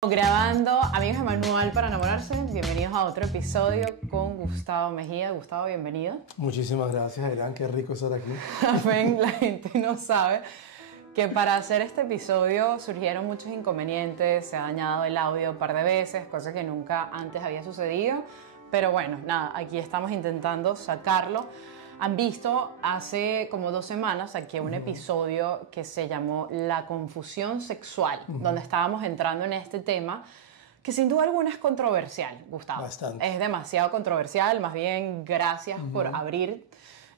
Grabando Amigos de Manual para Enamorarse. Bienvenidos a otro episodio con Gustavo Mejía. Gustavo, bienvenido. Muchísimas gracias, Irán. Qué rico estar aquí. Ven, la gente no sabe que para hacer este episodio surgieron muchos inconvenientes. Se ha dañado el audio un par de veces, cosa que nunca antes había sucedido. Pero bueno, nada, aquí estamos intentando sacarlo. Han visto hace como 2 semanas aquí un episodio que se llamó La confusión sexual, donde estábamos entrando en este tema que sin duda alguna es controversial, Gustavo. Bastante. Es demasiado controversial, más bien gracias por abrir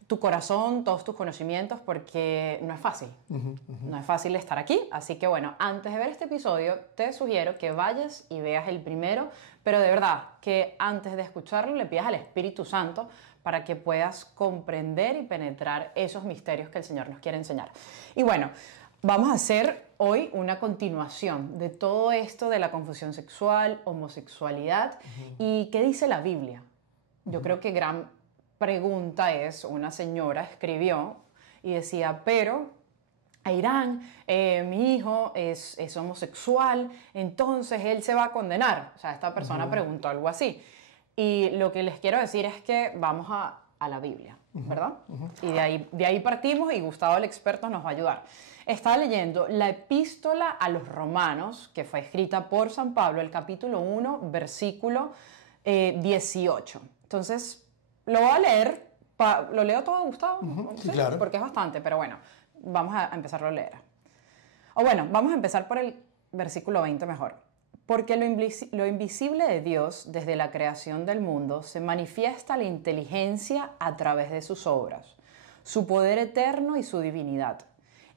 tu corazón, todos tus conocimientos, porque no es fácil. No es fácil estar aquí. Así que bueno, antes de ver este episodio, te sugiero que vayas y veas el primero, pero de verdad que antes de escucharlo le pidas al Espíritu Santo para que puedas comprender y penetrar esos misterios que el Señor nos quiere enseñar. Y bueno, vamos a hacer hoy una continuación de todo esto de la confusión sexual, homosexualidad y qué dice la Biblia. Yo creo que gran pregunta es, una señora escribió y decía, pero Irán, mi hijo es homosexual, entonces él se va a condenar. O sea, esta persona preguntó algo así. Y lo que les quiero decir es que vamos a la Biblia, ¿verdad? Y de ahí partimos y Gustavo el experto nos va a ayudar. Estaba leyendo la epístola a los romanos, que fue escrita por San Pablo, el capítulo 1, versículo 18. Entonces, lo voy a leer. ¿Lo leo todo, Gustavo? Sí, claro. Porque es bastante, pero bueno, vamos a empezarlo a leer. O bueno, vamos a empezar por el versículo 20 mejor. Porque lo invisible de Dios desde la creación del mundo se manifiesta a la inteligencia a través de sus obras, su poder eterno y su divinidad.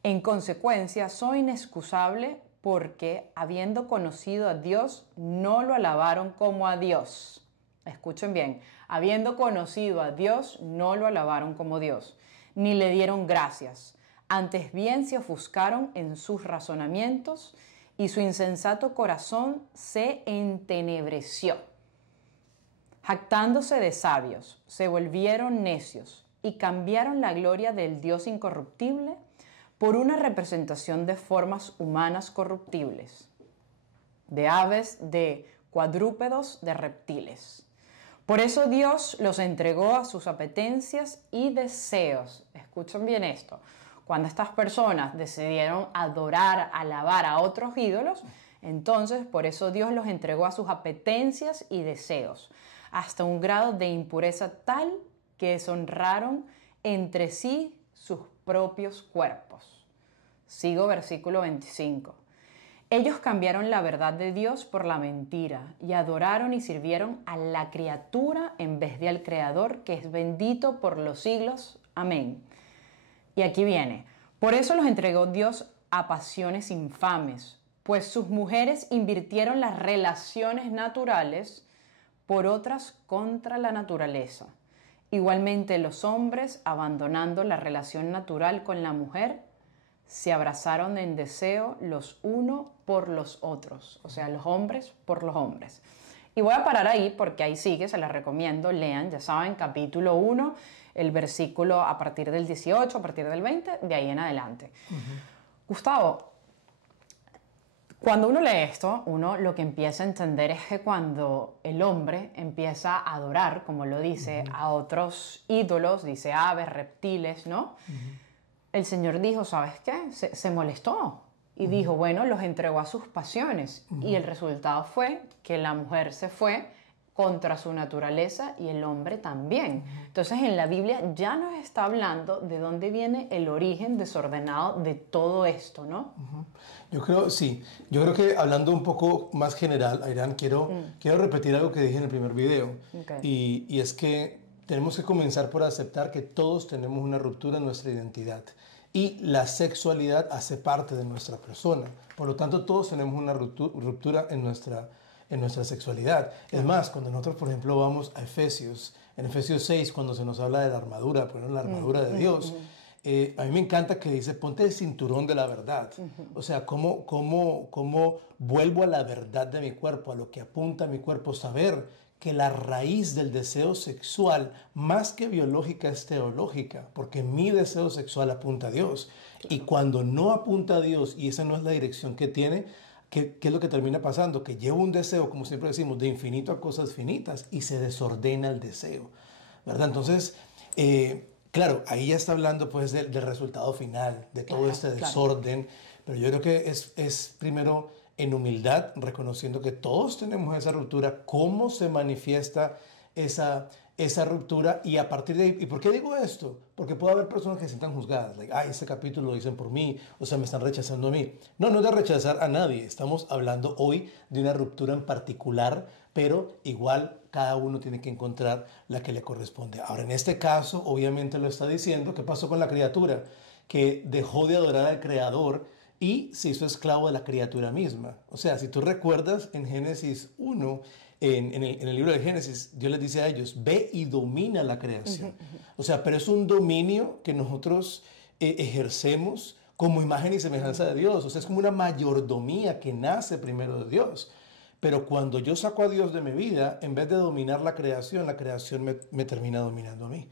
En consecuencia, son inexcusables porque, habiendo conocido a Dios, no lo alabaron como a Dios. Escuchen bien, habiendo conocido a Dios, no lo alabaron como Dios, ni le dieron gracias. Antes bien se ofuscaron en sus razonamientos y su insensato corazón se entenebreció. Jactándose de sabios, se volvieron necios y cambiaron la gloria del Dios incorruptible por una representación de formas humanas corruptibles, de aves, de cuadrúpedos, de reptiles. Por eso Dios los entregó a sus apetencias y deseos. Escuchen bien esto. Cuando estas personas decidieron adorar, alabar a otros ídolos, entonces por eso Dios los entregó a sus apetencias y deseos, hasta un grado de impureza tal que deshonraron entre sí sus propios cuerpos. Sigo versículo 25. Ellos cambiaron la verdad de Dios por la mentira y adoraron y sirvieron a la criatura en vez de al Creador, que es bendito por los siglos. Amén. Y aquí viene, por eso los entregó Dios a pasiones infames, pues sus mujeres invirtieron las relaciones naturales por otras contra la naturaleza. Igualmente los hombres, abandonando la relación natural con la mujer, se abrazaron en deseo los unos por los otros, o sea, los hombres por los hombres. Y voy a parar ahí porque ahí sigue, se las recomiendo, lean, ya saben, capítulo 1, el versículo a partir del 18, a partir del 20, de ahí en adelante. Gustavo, cuando uno lee esto, uno lo que empieza a entender es que cuando el hombre empieza a adorar, como lo dice, a otros ídolos, dice aves, reptiles, ¿no? El Señor dijo, ¿sabes qué? Se molestó. Y dijo, bueno, los entregó a sus pasiones. Y el resultado fue que la mujer se fue contra su naturaleza y el hombre también. Entonces en la Biblia ya nos está hablando de dónde viene el origen desordenado de todo esto, ¿no? Yo creo, sí. Yo creo que hablando un poco más general, Irán, quiero repetir algo que dije en el primer video. Okay. Y es que tenemos que comenzar por aceptar que todos tenemos una ruptura en nuestra identidad. Y la sexualidad hace parte de nuestra persona. Por lo tanto, todos tenemos una ruptura en nuestra sexualidad. Es más, cuando nosotros, por ejemplo, vamos a Efesios, en Efesios 6, cuando se nos habla de la armadura, por ejemplo, la armadura de Dios, a mí me encanta que dice, ponte el cinturón de la verdad. O sea, ¿cómo vuelvo a la verdad de mi cuerpo, a lo que apunta mi cuerpo? Saber que la raíz del deseo sexual, más que biológica, es teológica, porque mi deseo sexual apunta a Dios. Y cuando no apunta a Dios y esa no es la dirección que tiene, ¿qué es lo que termina pasando? Que llevo un deseo, como siempre decimos, de infinito a cosas finitas y se desordena el deseo, ¿verdad? Entonces, claro, ahí ya está hablando pues del resultado final, de todo este desorden, pero yo creo que es primero en humildad, reconociendo que todos tenemos esa ruptura, cómo se manifiesta esa ruptura y a partir de ahí, ¿y por qué digo esto? Porque puede haber personas que se sientan juzgadas, like, ay, este capítulo lo dicen por mí, o sea, me están rechazando a mí. No, no es de rechazar a nadie, estamos hablando hoy de una ruptura en particular, pero igual cada uno tiene que encontrar la que le corresponde. Ahora, en este caso, obviamente lo está diciendo, ¿qué pasó con la criatura? Que dejó de adorar al Creador y se hizo esclavo de la criatura misma. O sea, si tú recuerdas en Génesis 1, en el libro de Génesis, Dios les dice a ellos, ve y domina la creación. O sea, pero es un dominio que nosotros ejercemos como imagen y semejanza de Dios. O sea, es como una mayordomía que nace primero de Dios. Pero cuando yo saco a Dios de mi vida, en vez de dominar la creación me termina dominando a mí.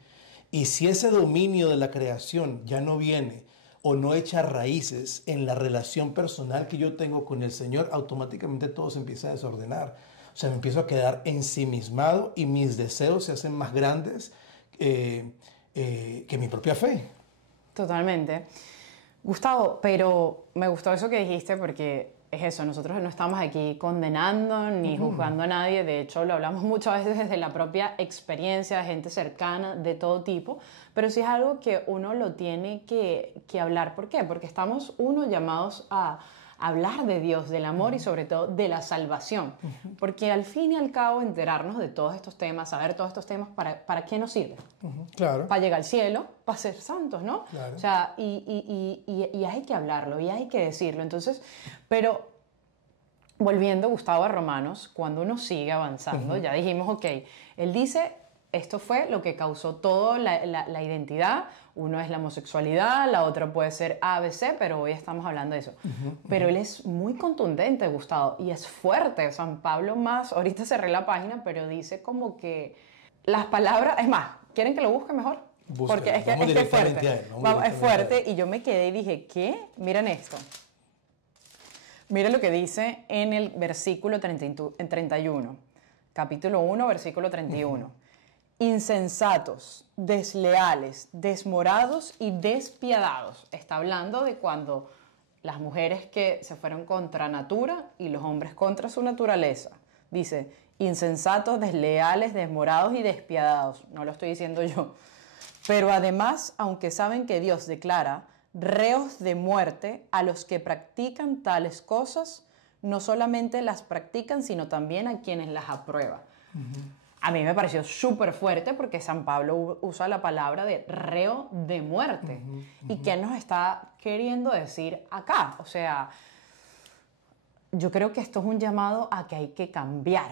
Y si ese dominio de la creación ya no viene o no echa raíces en la relación personal que yo tengo con el Señor, automáticamente todo se empieza a desordenar. O sea, me empiezo a quedar ensimismado y mis deseos se hacen más grandes que mi propia fe. Totalmente. Gustavo, pero me gustó eso que dijiste porque es eso, nosotros no estamos aquí condenando ni juzgando a nadie, de hecho lo hablamos muchas veces desde la propia experiencia de gente cercana de todo tipo, pero sí es algo que uno lo tiene que hablar. ¿Por qué? Porque estamos llamados a hablar de Dios, del amor y sobre todo de la salvación, porque al fin y al cabo enterarnos de todos estos temas, saber todos estos temas, ¿para qué nos sirve? Claro. Para llegar al cielo, para ser santos, ¿no? Claro. O sea, y hay que hablarlo, y hay que decirlo. Entonces, pero volviendo, Gustavo, a Romanos, cuando uno sigue avanzando, ya dijimos, ok, él dice, esto fue lo que causó toda la identidad. Uno es la homosexualidad, la otra puede ser ABC, pero hoy estamos hablando de eso. Pero él es muy contundente, Gustavo, y es fuerte. San Pablo más, ahorita cerré la página, pero dice como que las palabras, es más, ¿quieren que lo busque mejor? Búsquelo. Porque es que es fuerte. Es fuerte, y yo me quedé y dije, ¿qué? Miren esto. Miren lo que dice en el versículo 31, capítulo 1, versículo 31. Insensatos, desleales, desmorados y despiadados. Está hablando de cuando las mujeres que se fueron contra natura y los hombres contra su naturaleza. Dice, insensatos, desleales, desmorados y despiadados. No lo estoy diciendo yo. Pero además, aunque saben que Dios declara reos de muerte a los que practican tales cosas, no solamente las practican, sino también a quienes las aprueban. A mí me pareció súper fuerte porque San Pablo usa la palabra de reo de muerte. ¿Y qué nos está queriendo decir acá? O sea, yo creo que esto es un llamado a que hay que cambiar.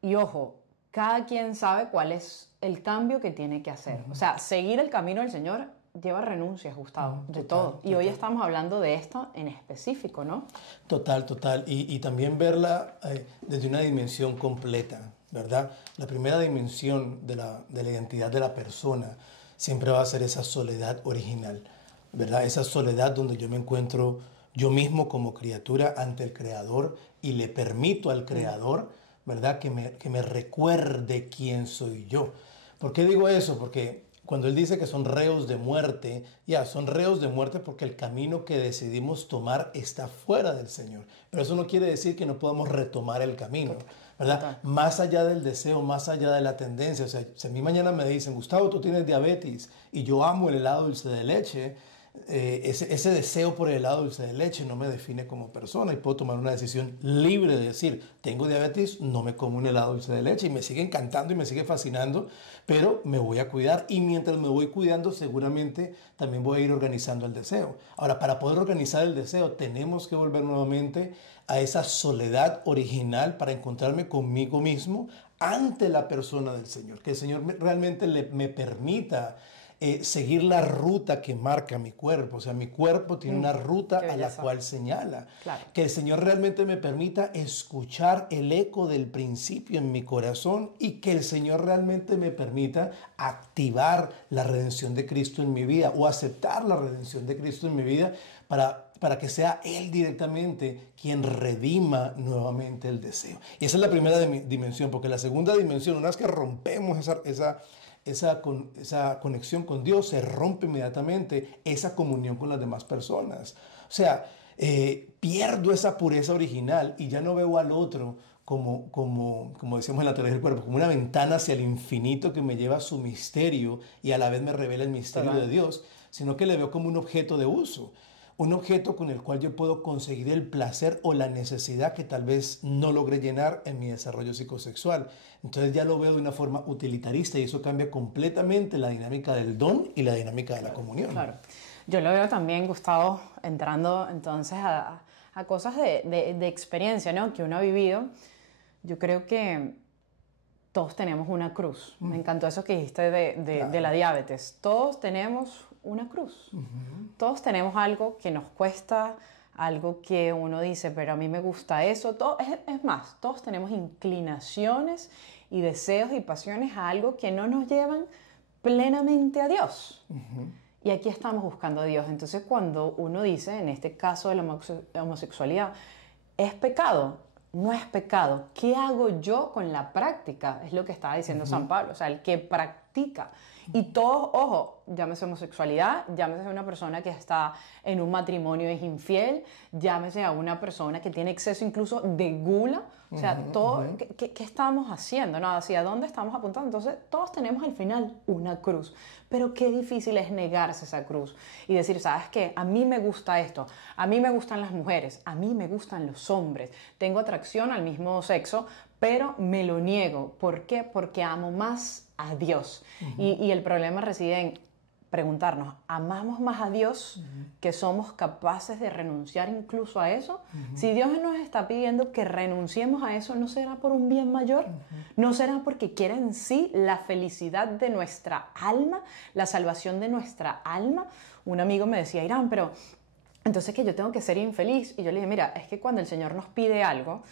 Y ojo, cada quien sabe cuál es el cambio que tiene que hacer. O sea, seguir el camino del Señor lleva renuncias, Gustavo, de todo. Y hoy estamos hablando de esto en específico, ¿no? Total. Y también verla desde una dimensión completa, ¿verdad? La primera dimensión de la identidad de la persona siempre va a ser esa soledad original, ¿verdad? Esa soledad donde yo me encuentro yo mismo como criatura ante el Creador y le permito al Creador, ¿verdad? Que me recuerde quién soy yo. ¿Por qué digo eso? Porque cuando él dice que son reos de muerte, son reos de muerte porque el camino que decidimos tomar está fuera del Señor. Pero eso no quiere decir que no podamos retomar el camino, ¿verdad? Más allá del deseo, más allá de la tendencia. O sea, si a mí mañana me dicen, Gustavo, tú tienes diabetes y yo amo el helado dulce de leche, ese deseo por el helado dulce de leche no me define como persona y puedo tomar una decisión libre de decir, tengo diabetes, no me como un helado dulce de leche y me sigue encantando y me sigue fascinando, pero me voy a cuidar y mientras me voy cuidando seguramente también voy a ir organizando el deseo. Ahora, para poder organizar el deseo tenemos que volver nuevamente a esa soledad original para encontrarme conmigo mismo ante la persona del Señor, que el Señor realmente me permita seguir la ruta que marca mi cuerpo. O sea, mi cuerpo tiene una ruta a la cual señala. Claro. Que el Señor realmente me permita escuchar el eco del principio en mi corazón y que el Señor realmente me permita activar la redención de Cristo en mi vida o aceptar la redención de Cristo en mi vida para para que sea Él directamente quien redima nuevamente el deseo. Y esa es la primera dimensión, porque la segunda dimensión, una vez que rompemos esa conexión con Dios, se rompe inmediatamente esa comunión con las demás personas. O sea, pierdo esa pureza original y ya no veo al otro como decíamos en la teología del cuerpo, como una ventana hacia el infinito que me lleva a su misterio y a la vez me revela el misterio de Dios, sino que le veo como un objeto de uso, un objeto con el cual yo puedo conseguir el placer o la necesidad que tal vez no logré llenar en mi desarrollo psicosexual. Entonces ya lo veo de una forma utilitarista y eso cambia completamente la dinámica del don y la dinámica de la comunión. Claro. Yo lo veo también, Gustavo, entrando entonces a cosas de experiencia, ¿no?, que uno ha vivido. Yo creo que todos tenemos una cruz. Me encantó eso que dijiste de la diabetes. Todos tenemos una cruz. Todos tenemos algo que nos cuesta, algo que uno dice, pero a mí me gusta eso. Es más, todos tenemos inclinaciones y deseos y pasiones a algo que no nos llevan plenamente a Dios. Y aquí estamos buscando a Dios. Entonces, cuando uno dice, en este caso de la homosexualidad, ¿es pecado? No es pecado. ¿Qué hago yo con la práctica? Es lo que estaba diciendo San Pablo. O sea, el que practica. Y todos, ojo, llámese homosexualidad, llámese a una persona que está en un matrimonio y es infiel, llámese a una persona que tiene exceso incluso de gula. O sea, todo, ¿qué estamos haciendo? ¿No? ¿Hacia dónde estamos apuntando? Entonces, todos tenemos al final una cruz. Pero qué difícil es negarse esa cruz y decir, ¿sabes qué? A mí me gusta esto, a mí me gustan las mujeres, a mí me gustan los hombres, tengo atracción al mismo sexo, pero me lo niego. ¿Por qué? Porque amo más a Dios. Y el problema reside en preguntarnos, ¿amamos más a Dios que somos capaces de renunciar incluso a eso? Si Dios nos está pidiendo que renunciemos a eso, ¿no será por un bien mayor? ¿No será porque quiere en sí la felicidad de nuestra alma, la salvación de nuestra alma? Un amigo me decía, Irán, pero entonces que yo tengo que ser infeliz. Y yo le dije, mira, es que cuando el Señor nos pide algo,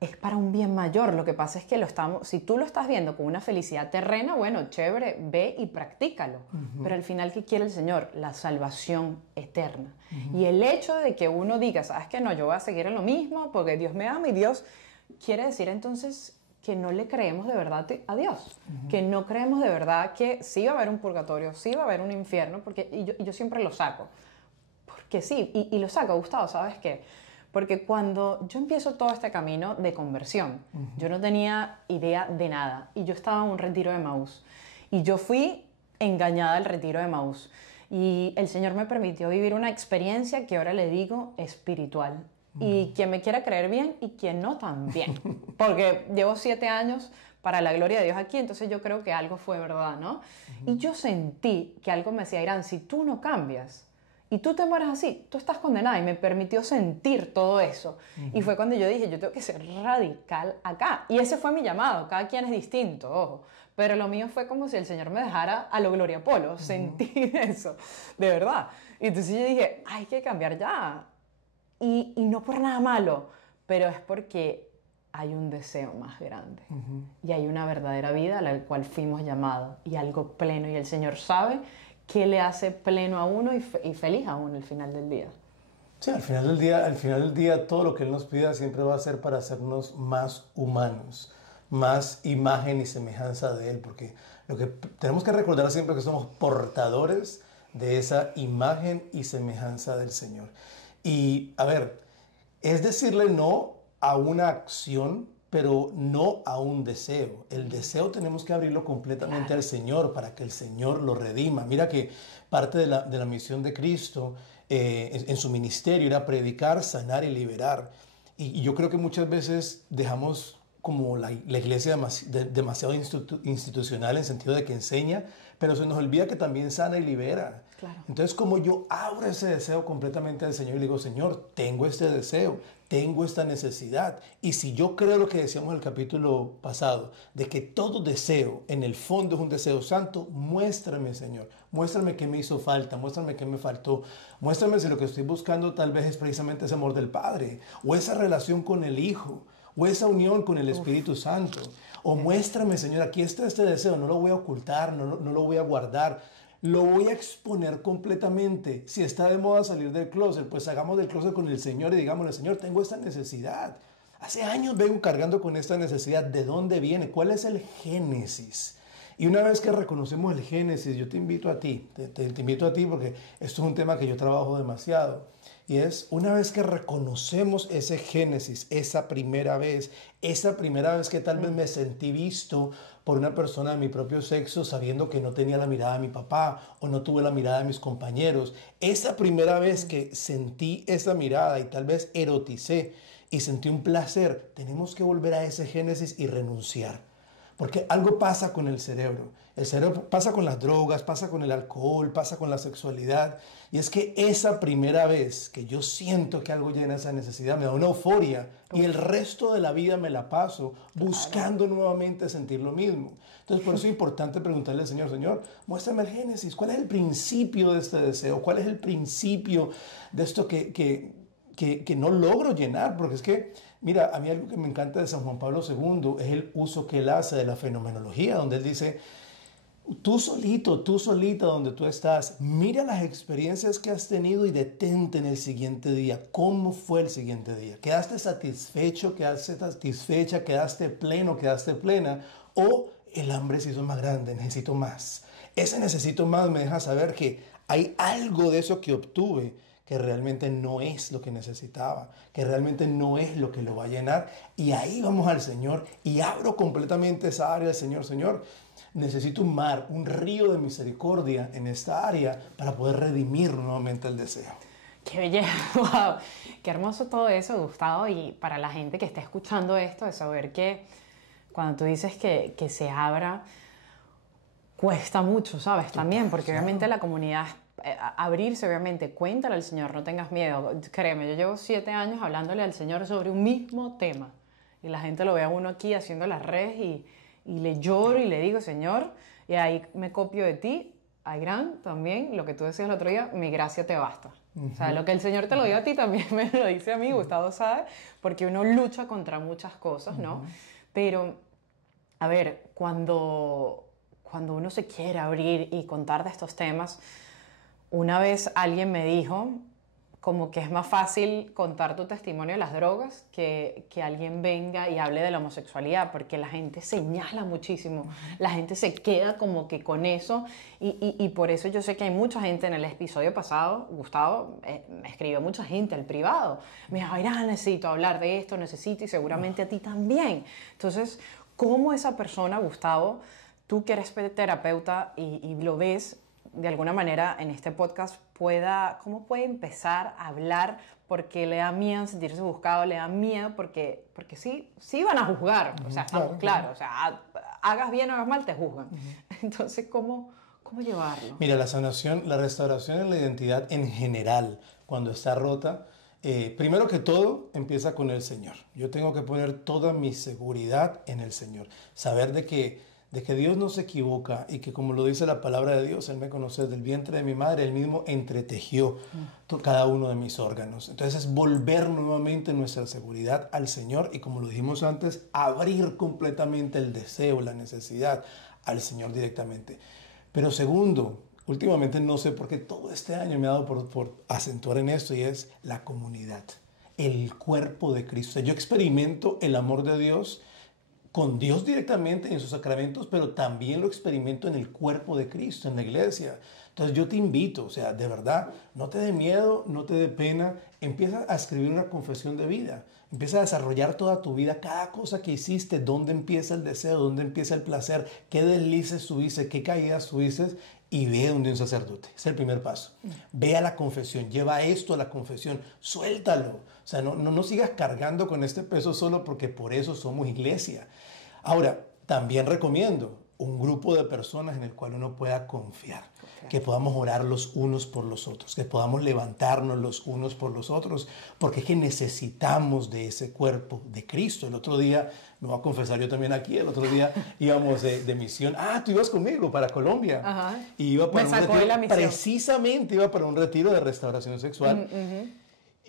es para un bien mayor. Lo que pasa es que si tú lo estás viendo con una felicidad terrena, bueno, chévere, ve y practícalo. Pero al final, ¿qué quiere el Señor? La salvación eterna. Y el hecho de que uno diga, ¿sabes qué? No, yo voy a seguir en lo mismo porque Dios me ama y Dios quiere decir entonces que no le creemos de verdad a Dios. Que no creemos de verdad que sí va a haber un purgatorio, sí va a haber un infierno, y yo siempre lo saco. Porque sí, y lo saco, Gustavo, ¿sabes qué? Porque cuando yo empiezo todo este camino de conversión, yo no tenía idea de nada. Y yo estaba en un retiro de Emaús. Y yo fui engañada al retiro de Emaús. Y el Señor me permitió vivir una experiencia que ahora le digo espiritual. Y quien me quiera creer bien y quien no también. Porque llevo 7 años para la gloria de Dios aquí, entonces yo creo que algo fue verdad, ¿no? Y yo sentí que algo me decía, Irán, si tú no cambias, y tú te mueres así, tú estás condenada. Y me permitió sentir todo eso. Y fue cuando yo dije, yo tengo que ser radical acá. Y ese fue mi llamado. Cada quien es distinto, ojo. Pero lo mío fue como si el Señor me dejara a lo Gloria Polo. Sentí eso, de verdad. Y entonces yo dije, hay que cambiar ya. Y no por nada malo, pero es porque hay un deseo más grande. Y hay una verdadera vida a la cual fuimos llamados. Y algo pleno. Y el Señor sabe qué le hace pleno a uno y feliz a uno al final del día. Sí, al final del día todo lo que Él nos pida siempre va a ser para hacernos más humanos, más imagen y semejanza de Él, porque lo que tenemos que recordar siempre es que somos portadores de esa imagen y semejanza del Señor. Y, a ver, es decirle no a una acción, pero no a un deseo. El deseo tenemos que abrirlo completamente al Señor para que el Señor lo redima. Mira que parte de la misión de Cristo en su ministerio era predicar, sanar y liberar. Y yo creo que muchas veces dejamos como la iglesia demasiado institucional en el sentido de que enseña, pero se nos olvida que también sana y libera. Claro. Entonces, como yo abro ese deseo completamente al Señor y le digo, Señor, tengo este deseo, tengo esta necesidad. Y si yo creo lo que decíamos en el capítulo pasado, de que todo deseo en el fondo es un deseo santo, muéstrame, Señor. Muéstrame qué me hizo falta, muéstrame qué me faltó. Muéstrame si lo que estoy buscando tal vez es precisamente ese amor del Padre, o esa relación con el Hijo, o esa unión con el Espíritu Santo. O muéstrame, Señor, aquí está este deseo, no lo voy a ocultar, no lo voy a guardar. lo voy a exponer completamente. Si está de moda salir del closet, pues hagamos del closet con el Señor y digámosle, Señor, tengo esta necesidad. Hace años vengo cargando con esta necesidad. ¿De dónde viene? ¿Cuál es el génesis? Y una vez que reconocemos el génesis, yo te invito a ti, te invito a ti porque esto es un tema que yo trabajo demasiado. Y es una vez que reconocemos ese génesis, esa primera vez que tal vez me sentí visto por una persona de mi propio sexo sabiendo que no tenía la mirada de mi papá o no tuve la mirada de mis compañeros. Esa primera vez que sentí esa mirada y tal vez eroticé y sentí un placer, tenemos que volver a ese génesis y renunciar. Porque algo pasa con el cerebro. El cerebro pasa con las drogas, pasa con el alcohol, pasa con la sexualidad. Y es que esa primera vez que yo siento que algo llena esa necesidad, me da una euforia y el resto de la vida me la paso buscando nuevamente sentir lo mismo. Entonces, por eso es importante preguntarle al Señor, Señor, muéstrame el génesis. ¿Cuál es el principio de este deseo? ¿Cuál es el principio de esto que no logro llenar? Porque es que, mira, a mí algo que me encanta de San Juan Pablo II es el uso que él hace de la fenomenología, donde él dice, tú solito, tú solita donde tú estás, mira las experiencias que has tenido y detente en el siguiente día. ¿Cómo fue el siguiente día? ¿Quedaste satisfecho? ¿Quedaste satisfecha? ¿Quedaste pleno? ¿Quedaste plena? ¿O el hambre se hizo más grande? Necesito más. Ese necesito más me deja saber que hay algo de eso que obtuve que realmente no es lo que necesitaba, que realmente no es lo que lo va a llenar. Y ahí vamos al Señor y abro completamente esa área del Señor. Señor, necesito un mar, un río de misericordia en esta área para poder redimir nuevamente el deseo. Qué belleza, wow. Qué hermoso todo eso, Gustavo. Y para la gente que está escuchando esto, de saber que cuando tú dices que se abra, cuesta mucho, ¿sabes? También, porque obviamente la comunidad... abrirse, obviamente, cuéntale al Señor, no tengas miedo. Créeme, yo llevo 7 años hablándole al Señor sobre un mismo tema y la gente lo ve a uno aquí haciendo las redes y le lloro y le digo, Señor, y ahí me copio de ti, Ayrán, también, lo que tú decías el otro día, mi gracia te basta. O sea, lo que el Señor te lo dio a ti también me lo dice a mí, Gustavo sabe, porque uno lucha contra muchas cosas, ¿no? Pero, a ver, cuando uno se quiere abrir y contar de estos temas, una vez alguien me dijo como que es más fácil contar tu testimonio de las drogas que alguien venga y hable de la homosexualidad, porque la gente señala muchísimo, la gente se queda como que con eso y por eso yo sé que hay mucha gente en el episodio pasado, Gustavo, me escribió mucha gente al privado, me dijo, mira, necesito hablar de esto, necesito y seguramente a ti también. Entonces, ¿cómo esa persona, Gustavo, tú que eres terapeuta y lo ves, de alguna manera en este podcast cómo puede empezar a hablar porque le da miedo sentirse buscado, le da miedo porque sí van a juzgar, o sea, estamos claros, o sea, hagas bien o hagas mal, te juzgan. Entonces, ¿cómo llevarlo? Mira, la sanación, la restauración en la identidad en general, cuando está rota, primero que todo, empieza con el Señor. Yo tengo que poner toda mi seguridad en el Señor, saber de que Dios no se equivoca y que, como lo dice la palabra de Dios, Él me conoce desde el vientre de mi madre, Él mismo entretejió cada uno de mis órganos. Entonces es volver nuevamente nuestra seguridad al Señor y, como lo dijimos antes, abrir completamente el deseo, la necesidad al Señor directamente. Pero segundo, últimamente no sé por qué todo este año me ha dado por acentuar en esto y es la comunidad, el cuerpo de Cristo. Yo experimento el amor de Dios con Dios directamente en sus sacramentos, pero también lo experimento en el cuerpo de Cristo, en la iglesia. Entonces yo te invito, o sea, de verdad, no te dé miedo, no te dé pena, empieza a escribir una confesión de vida, empieza a desarrollar toda tu vida, cada cosa que hiciste, dónde empieza el deseo, dónde empieza el placer, qué deslices tuviste, qué caídas tuviste, y ve donde un sacerdote. Es el primer paso. Ve a la confesión, lleva esto a la confesión, suéltalo. O sea, no sigas cargando con este peso solo porque por eso somos iglesia. Ahora, también recomiendo un grupo de personas en el cual uno pueda confiar, que podamos orar los unos por los otros, que podamos levantarnos los unos por los otros, porque es que necesitamos de ese cuerpo de Cristo. El otro día, me voy a confesar yo también aquí, el otro día íbamos de misión. Ah, tú ibas conmigo para Colombia. Ajá. Y iba para me sacó de la misión. Precisamente iba para un retiro de restauración sexual.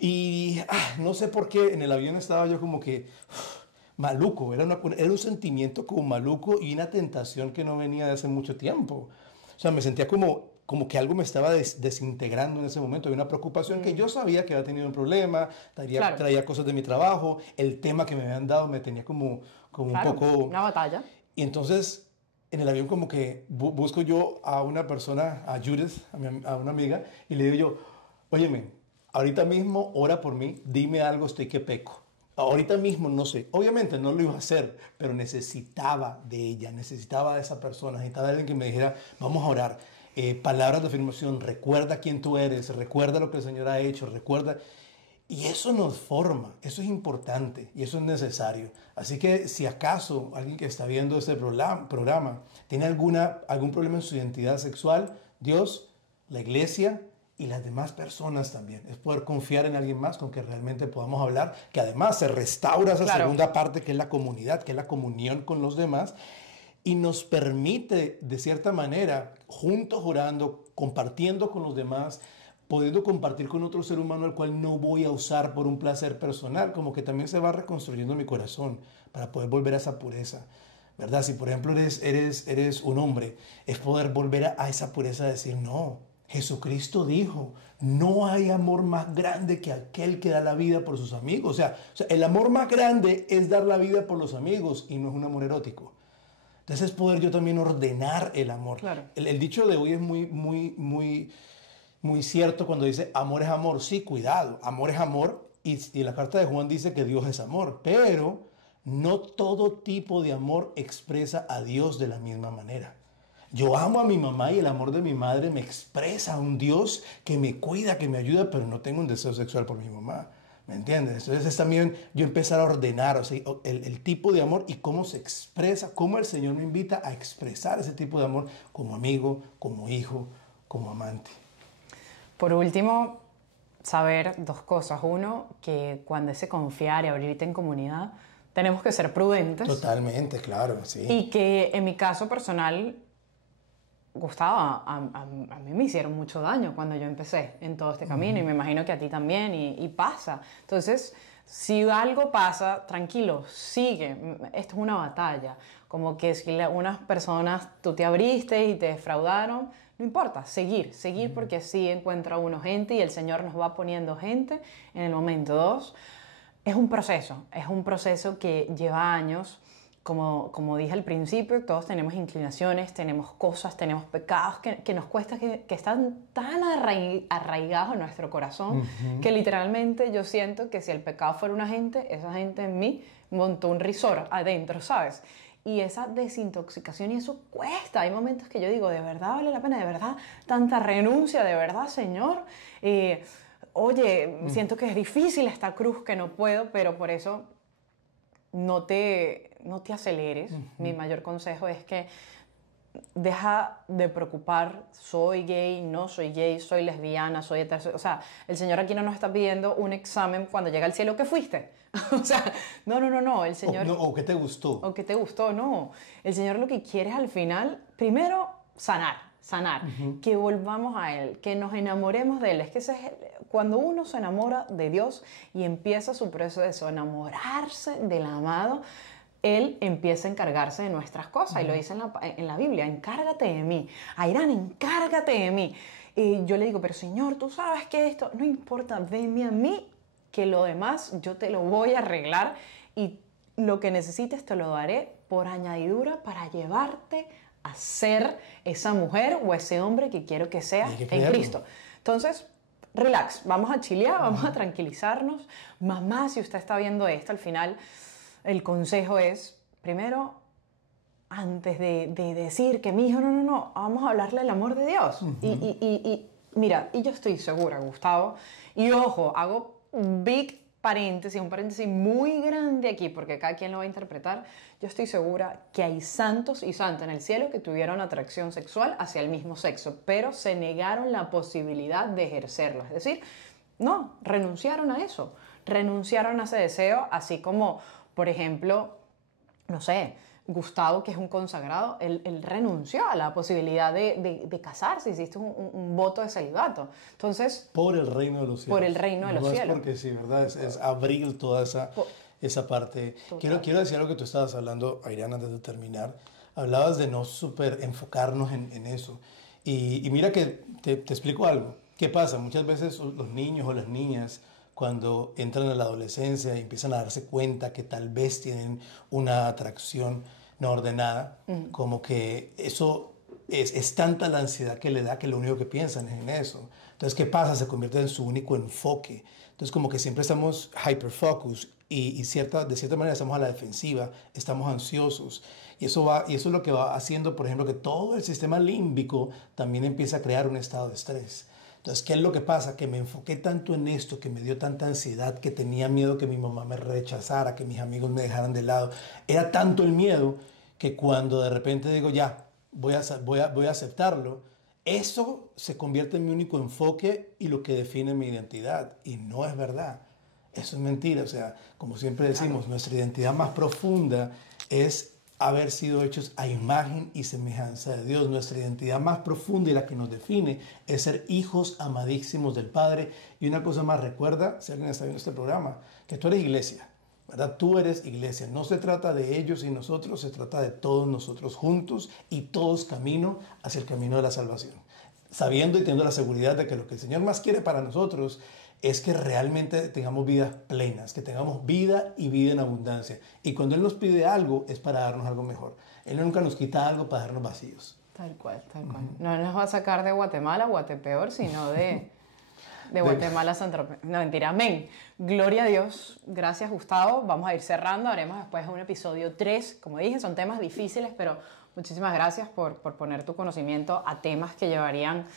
Y no sé por qué en el avión estaba yo como que maluco, era un sentimiento como maluco y una tentación que no venía de hace mucho tiempo. O sea, me sentía como como que algo me estaba desintegrando en ese momento. Había una preocupación que yo sabía que había tenido un problema, traía cosas de mi trabajo, el tema que me habían dado me tenía como un poco... una batalla. Y entonces, en el avión como que busco yo a una persona, a Judith, a una amiga, y le digo yo, óyeme, ahorita mismo ora por mí, dime algo, estoy que peco. Ahorita mismo no sé, obviamente no lo iba a hacer, pero necesitaba de ella, necesitaba de esa persona, necesitaba de alguien que me dijera, vamos a orar. Palabras de afirmación, recuerda quién tú eres, recuerda lo que el Señor ha hecho, recuerda. Y eso nos forma, eso es importante y eso es necesario. Así que si acaso alguien que está viendo este programa tiene algún problema en su identidad sexual, Dios, la iglesia y las demás personas también. Es poder confiar en alguien más con que realmente podamos hablar, que además se restaura esa segunda parte que es la comunidad, que es la comunión con los demás. Y nos permite, de cierta manera, juntos orando, compartiendo con los demás, pudiendo compartir con otro ser humano al cual no voy a usar por un placer personal, como que también se va reconstruyendo mi corazón para poder volver a esa pureza, ¿verdad? Si, por ejemplo, eres un hombre, es poder volver a esa pureza de decir, no, Jesucristo dijo, no hay amor más grande que aquel que da la vida por sus amigos. O sea, el amor más grande es dar la vida por los amigos y no es un amor erótico. Entonces es poder yo también ordenar el amor. Claro. El dicho de hoy es muy cierto cuando dice amor es amor. Sí, cuidado, amor es amor. Y la carta de Juan dice que Dios es amor. Pero no todo tipo de amor expresa a Dios de la misma manera. Yo amo a mi mamá y el amor de mi madre me expresa a un Dios que me cuida, que me ayuda, pero no tengo un deseo sexual por mi mamá. ¿Me entiendes? Entonces es también yo empezar a ordenar, o sea, el tipo de amor y cómo se expresa, cómo el Señor me invita a expresar ese tipo de amor como amigo, como hijo, como amante. Por último, saber dos cosas. Uno, que cuando es confiar y abrirte en comunidad, tenemos que ser prudentes. Totalmente, claro, sí. Y que en mi caso personal, Gustavo, a mí me hicieron mucho daño cuando yo empecé en todo este camino y me imagino que a ti también y pasa. Entonces, si algo pasa, tranquilo, sigue. Esto es una batalla. Como que si unas personas tú te abriste y te defraudaron, no importa, seguir porque así encuentra uno gente y el Señor nos va poniendo gente en el momento. Dos, es un proceso que lleva años. Como dije al principio, todos tenemos inclinaciones, tenemos cosas, tenemos pecados que nos cuesta, que están tan arraigados en nuestro corazón, que literalmente yo siento que si el pecado fuera una gente, esa gente en mí montó un resort adentro, ¿sabes? Y esa desintoxicación, y eso cuesta. Hay momentos que yo digo, ¿de verdad vale la pena? ¿De verdad tanta renuncia? ¿De verdad, Señor? Oye, siento que es difícil esta cruz, que no puedo, pero por eso no te aceleres. Mi mayor consejo es que deja de preocupar, soy gay, no soy gay, soy lesbiana, soy heterosexual. O sea, el Señor aquí no nos está pidiendo un examen cuando llega al cielo. ¿Qué fuiste? O sea, no, el Señor... O ¿qué te gustó? O ¿qué te gustó? No. El Señor lo que quiere es al final, primero, sanar. Que volvamos a Él, que nos enamoremos de Él. Es que cuando uno se enamora de Dios y empieza su proceso de enamorarse del amado, Él empieza a encargarse de nuestras cosas. Y lo dice en la Biblia, encárgate de mí. Airán, encárgate de mí. Y yo le digo, pero Señor, tú sabes que esto, no importa, venme a mí, que lo demás yo te lo voy a arreglar y lo que necesites te lo daré por añadidura para llevarte a ser esa mujer o ese hombre que quiero que sea en Cristo. Entonces, relax, vamos a chilear, vamos a tranquilizarnos. Mamá, si usted está viendo esto, al final el consejo es, primero, antes de decir que mi hijo, no, vamos a hablarle del amor de Dios. Y mira, y yo estoy segura, Gustavo, y ojo, hago un paréntesis muy grande aquí, porque cada quien lo va a interpretar. Yo estoy segura que hay santos y santas en el cielo que tuvieron atracción sexual hacia el mismo sexo, pero se negaron la posibilidad de ejercerlo. Es decir, no, renunciaron a eso, renunciaron a ese deseo, así como, por ejemplo, no sé, Gustavo, que es un consagrado, él renunció a la posibilidad de casarse, hiciste un voto de celibato. Entonces, por el reino de los cielos. Por el reino de los cielos. No es porque sí, ¿verdad? Es abrir toda esa parte. Quiero decir algo que tú estabas hablando, Airán, antes de terminar. Hablabas de no súper enfocarnos en eso. Y mira que te explico algo. ¿Qué pasa? Muchas veces los niños o las niñas, cuando entran a la adolescencia y empiezan a darse cuenta que tal vez tienen una atracción no ordenada, como que eso es tanta la ansiedad que le da que lo único que piensan es en eso. Entonces, ¿qué pasa? Se convierte en su único enfoque. Entonces, como que siempre estamos hyperfocus y de cierta manera estamos a la defensiva, estamos ansiosos. Y eso es lo que va haciendo, por ejemplo, que todo el sistema límbico también empieza a crear un estado de estrés. Entonces, ¿qué es lo que pasa? Que me enfoqué tanto en esto, que me dio tanta ansiedad, que tenía miedo que mi mamá me rechazara, que mis amigos me dejaran de lado. Era tanto el miedo que cuando de repente digo, ya, voy a aceptarlo, eso se convierte en mi único enfoque y lo que define mi identidad. Y no es verdad. Eso es mentira. O sea, como siempre decimos, nuestra identidad más profunda es haber sido hechos a imagen y semejanza de Dios. Nuestra identidad más profunda y la que nos define es ser hijos amadísimos del Padre. Y una cosa más, recuerda, si alguien está viendo este programa, que tú eres iglesia, ¿verdad? Tú eres iglesia. No se trata de ellos y nosotros, se trata de todos nosotros juntos y todos camino hacia el camino de la salvación. Sabiendo y teniendo la seguridad de que lo que el Señor más quiere para nosotros es que realmente tengamos vidas plenas, que tengamos vida y vida en abundancia. Y cuando Él nos pide algo, es para darnos algo mejor. Él nunca nos quita algo para dejarnos vacíos. Tal cual, tal cual. No nos va a sacar de Guatemala, Guatepeor, sino de Guatemala a San Tropez. No, mentira, amén. Gloria a Dios. Gracias, Gustavo. Vamos a ir cerrando. Haremos después un episodio 3. Como dije, son temas difíciles, pero muchísimas gracias por poner tu conocimiento a temas que llevarían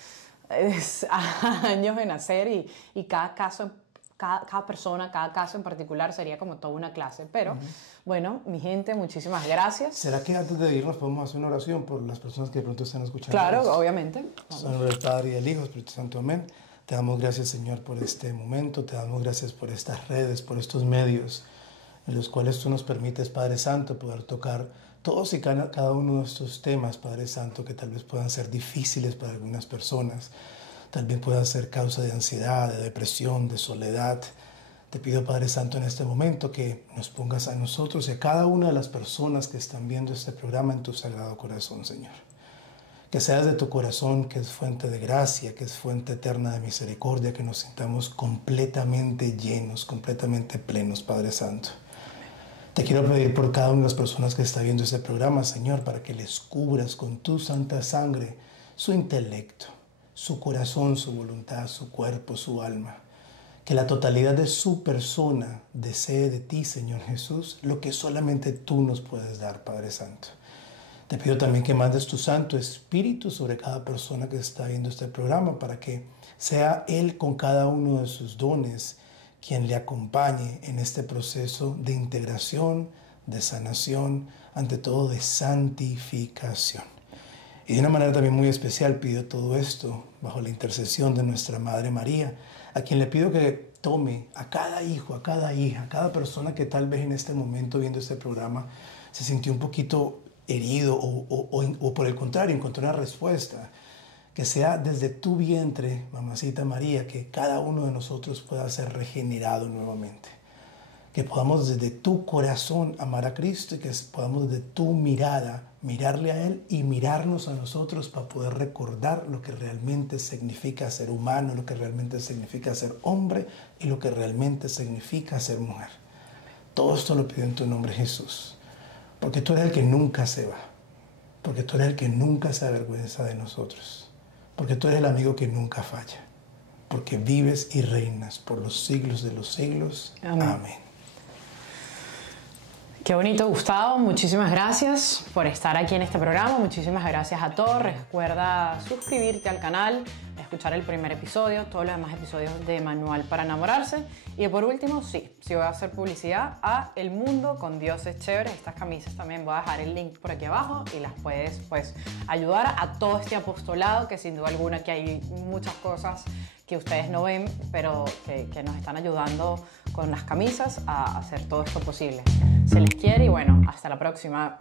años en hacer y cada caso, cada persona, cada caso en particular sería como toda una clase. Pero bueno, mi gente, muchísimas gracias. ¿Será que antes de irnos podemos hacer una oración por las personas que de pronto están escuchando? Claro, obviamente. En nombre del Padre y del Hijo, Espíritu Santo, amén. Te damos gracias, Señor, por este momento. Te damos gracias por estas redes, por estos medios en los cuales tú nos permites, Padre Santo, poder tocar todos y cada uno de estos temas, Padre Santo, que tal vez puedan ser difíciles para algunas personas, tal vez puedan ser causa de ansiedad, de depresión, de soledad. Te pido, Padre Santo, en este momento que nos pongas a nosotros y a cada una de las personas que están viendo este programa en tu sagrado corazón, Señor. Que seas de tu corazón, que es fuente de gracia, que es fuente eterna de misericordia, que nos sintamos completamente llenos, completamente plenos, Padre Santo. Te quiero pedir por cada una de las personas que está viendo este programa, Señor, para que les cubras con tu santa sangre su intelecto, su corazón, su voluntad, su cuerpo, su alma. Que la totalidad de su persona desee de ti, Señor Jesús, lo que solamente tú nos puedes dar, Padre Santo. Te pido también que mandes tu Santo Espíritu sobre cada persona que está viendo este programa para que sea Él con cada uno de sus dones quien le acompañe en este proceso de integración, de sanación, ante todo de santificación. Y de una manera también muy especial pido todo esto bajo la intercesión de nuestra Madre María, a quien le pido que tome a cada hijo, a cada hija, a cada persona que tal vez en este momento viendo este programa se sintió un poquito herido o por el contrario encontró una respuesta. Que sea desde tu vientre, Mamacita María, que cada uno de nosotros pueda ser regenerado nuevamente. Que podamos desde tu corazón amar a Cristo y que podamos desde tu mirada mirarle a Él y mirarnos a nosotros para poder recordar lo que realmente significa ser humano, lo que realmente significa ser hombre y lo que realmente significa ser mujer. Todo esto lo pido en tu nombre, Jesús. Porque tú eres el que nunca se va. Porque tú eres el que nunca se avergüenza de nosotros. Porque tú eres el amigo que nunca falla. Porque vives y reinas por los siglos de los siglos. Amén. Amén. Qué bonito, Gustavo. Muchísimas gracias por estar aquí en este programa. Muchísimas gracias a todos. Recuerda suscribirte al canal, escuchar el primer episodio, todos los demás episodios de Manual para Enamorarse. Y por último, sí voy a hacer publicidad a El Mundo con Dioses Chéveres. Estas camisas también voy a dejar el link por aquí abajo y las puedes ayudar a todo este apostolado, que sin duda alguna que hay muchas cosas que ustedes no ven, pero que nos están ayudando con las camisas a hacer todo esto posible. Se les quiere y bueno, hasta la próxima.